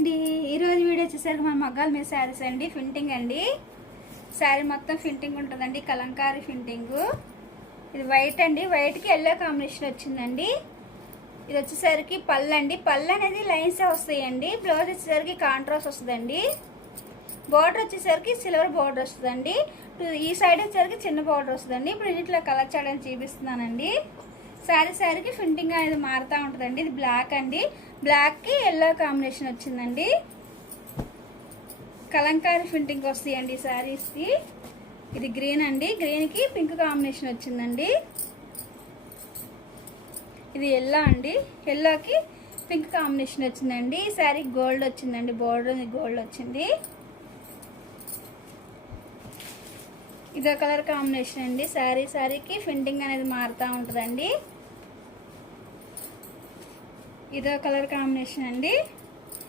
అండి. ఈరోజు వీడియో వచ్చేసరికి మన మగ్గాల మీద శారీస్ అండి. ఫింటింగ్ అండి. శారీ మొత్తం ఫింటింగ్ ఉంటుందండి, కలంకారీ ఫింటింగ్. ఇది వైట్ అండి, వైట్కి ఎల్లో కాంబినేషన్ వచ్చిందండి. ఇది వచ్చేసరికి పళ్ళు అండి. పళ్ళు అనేది లైన్స్ వస్తాయండి. బ్లౌజ్ వచ్చేసరికి కాంట్రాస్ట్ వస్తుందండి. బార్డర్ వచ్చేసరికి సిల్వర్ బార్డర్ వస్తుందండి. ఈ సైడ్ వచ్చేసరికి చిన్న బార్డర్ వస్తుందండి. ఇప్పుడు ఇంట్లో కలర్ చేయడానికి చూపిస్తున్నానండి. శారీకి ఫింటింగ్ అనేది మారుతూ ఉంటుందండి. ఇది బ్లాక్ అండి, బ్లాక్కి ఎల్లో కాంబినేషన్ వచ్చిందండి. కలంకారీ ఫింటింగ్ వస్తాయండి శారీస్కి. ఇది గ్రీన్ అండి, గ్రీన్కి పింక్ కాంబినేషన్ వచ్చిందండి. ఇది ఎల్లో అండి, ఎల్లోకి పింక్ కాంబినేషన్ వచ్చిందండి. ఈ శారీకి గోల్డ్ వచ్చిందండి, బోర్డర్ గోల్డ్ వచ్చింది. ఇదో కలర్ కాంబినేషన్ అండి. శారీకి ఫింటింగ్ అనేది మారుతూ ఉంటుందండి. ఇదో కలర్ కాంబినేషన్ అండి.